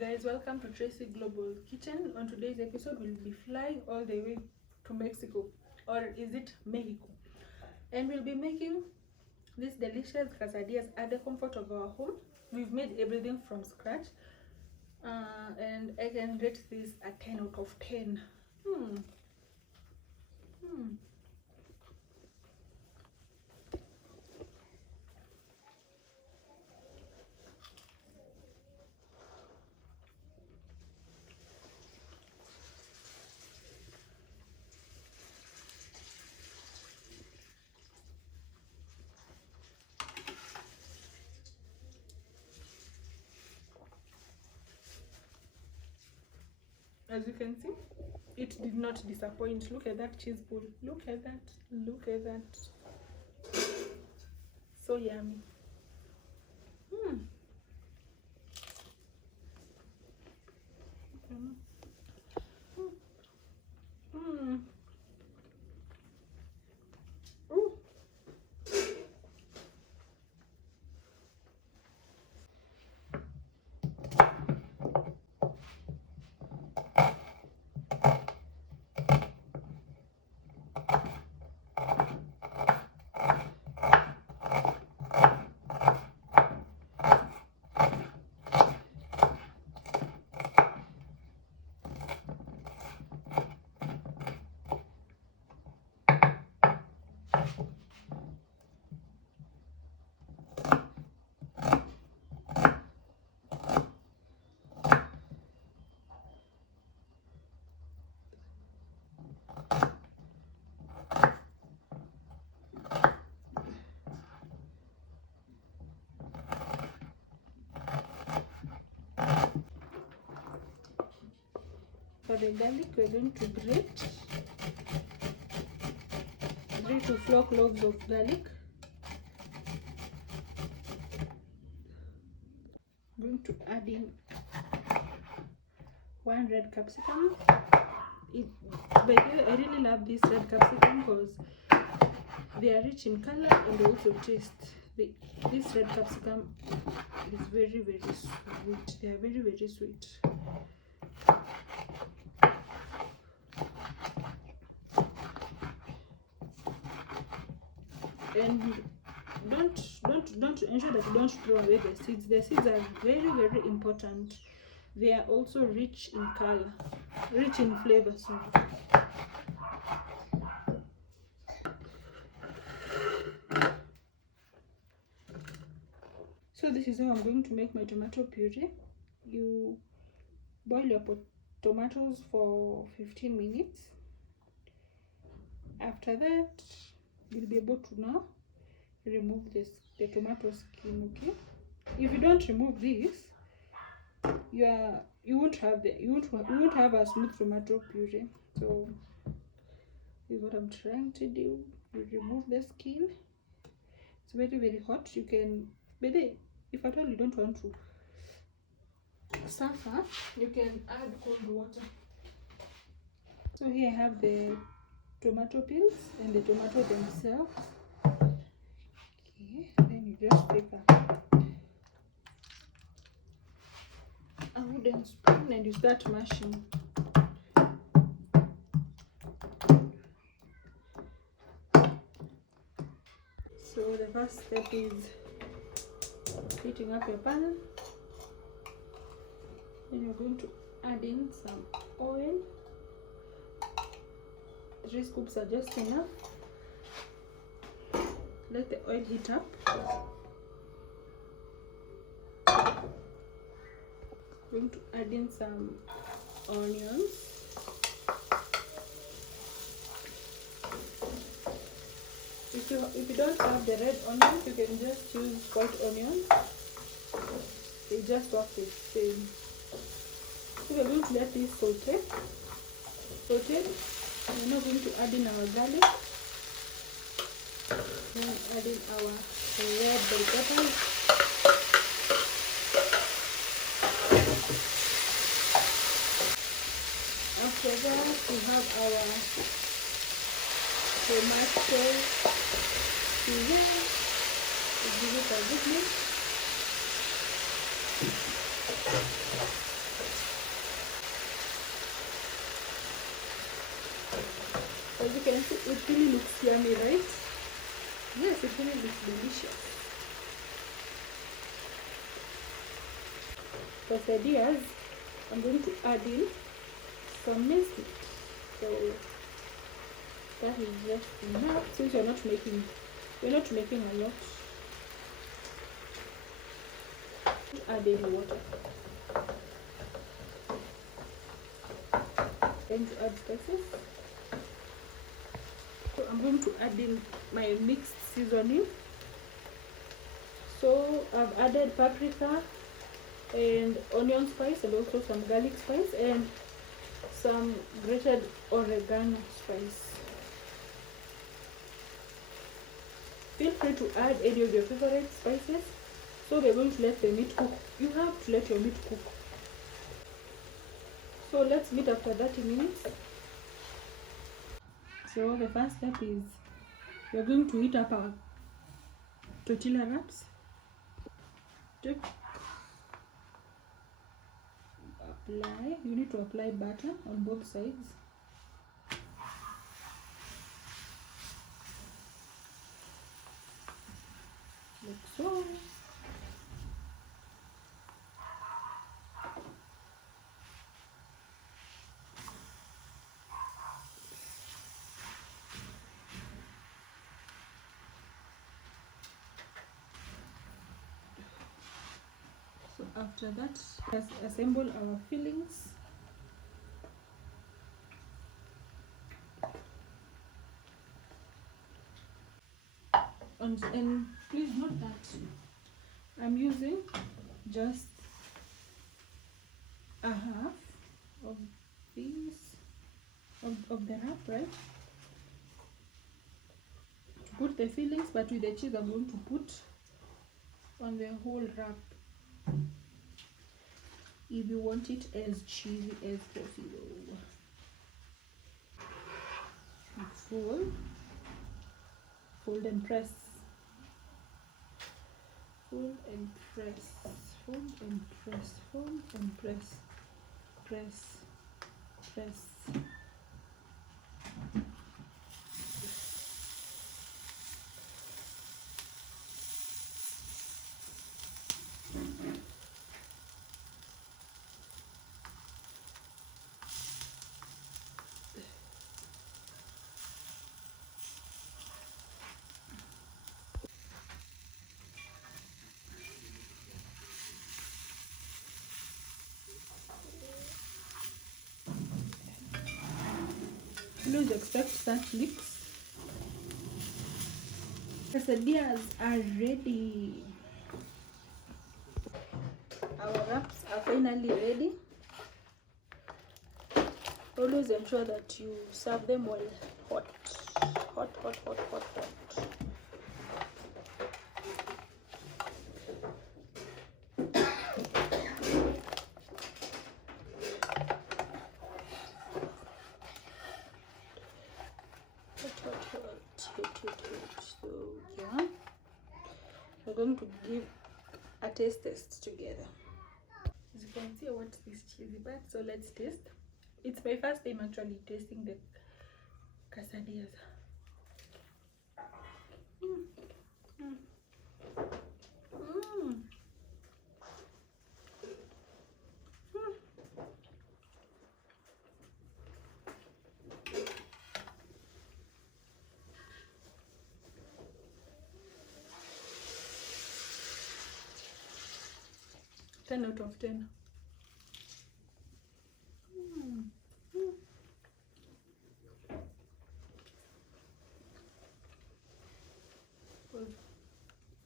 guys, welcome to Tracy Global Kitchen. On today's episode, we'll be flying all the way to Mexico, or is it Mexico? And we'll be making these delicious quesadillas at the comfort of our home. We've made everything from scratch, and I can rate this a 10 out of 10. As you can see, it did not disappoint. Look at that cheese ball. Look at that. Look at that. So yummy. Ooh. For the garlic, we're going to grate 3 to 4 cloves of garlic. I'm going to add in 1 red capsicum. By the way, I really love this red capsicum because they are rich in color and also taste. This red capsicum is very, very sweet. They are very, very sweet. And don't ensure that you don't throw away the seeds. The seeds are very, very important. They are also rich in color, rich in flavor. So this is how I'm going to make my tomato puree. You boil your tomatoes for 15 minutes. After that, you'll be able to now remove the tomato skin. Okay, if you don't remove this, you won't have a smooth tomato puree. So this is what I'm trying to do. You remove the skin. It's very, very hot. You can, but if at all you don't want to suffer, you can add cold water. So here I have the tomato peels and the tomato themselves. Okay, then you just take a wooden spoon and you start mashing. So the first step is heating up your pan. Then you're going to add in some oil. 3 scoops are just enough. Let the oil heat up. I'm going to add in some onions. If you don't have the red onions, you can just choose white onions. They just work the same. So we're going to let this saute. We're now going to add in our garlic. Then add in our red bell peppers. After that, we have our tomato puree. Give it a good mix. As you can see, it really looks yummy, right? Yes, it really looks delicious. Quesadillas, I'm going to add in some minced meat. So that is just enough, since we're not making a lot. Add in water. Going to add spices. So I'm going to add in my mixed seasoning. So I've added paprika and onion spice, and also some garlic spice and some grated oregano spice. Feel free to add any of your favorite spices. So we're going to let the meat cook. You have to let your meat cook. So let's meet after 30 minutes. So the first step is we're going to heat up our tortilla wraps. Apply. You need to apply butter on both sides. Like so. So after that, let's assemble our fillings. And please note that I'm using just a half of these of the wrap, right? To put the fillings, but with the cheese I'm going to put on the whole wrap. If you want it as cheesy as possible. Fold and press. Fold and press. Fold and press. Fold and press. Press. Press. Please expect such leaks. Quesadillas are ready. Our wraps are finally ready. Always ensure that you serve them while hot. Hot, hot, hot, hot, hot. So yeah, we're going to give a taste together. As you can see, I want this cheesy part, so let's taste. It's my first time actually tasting the quesadillas. Ten out of 10.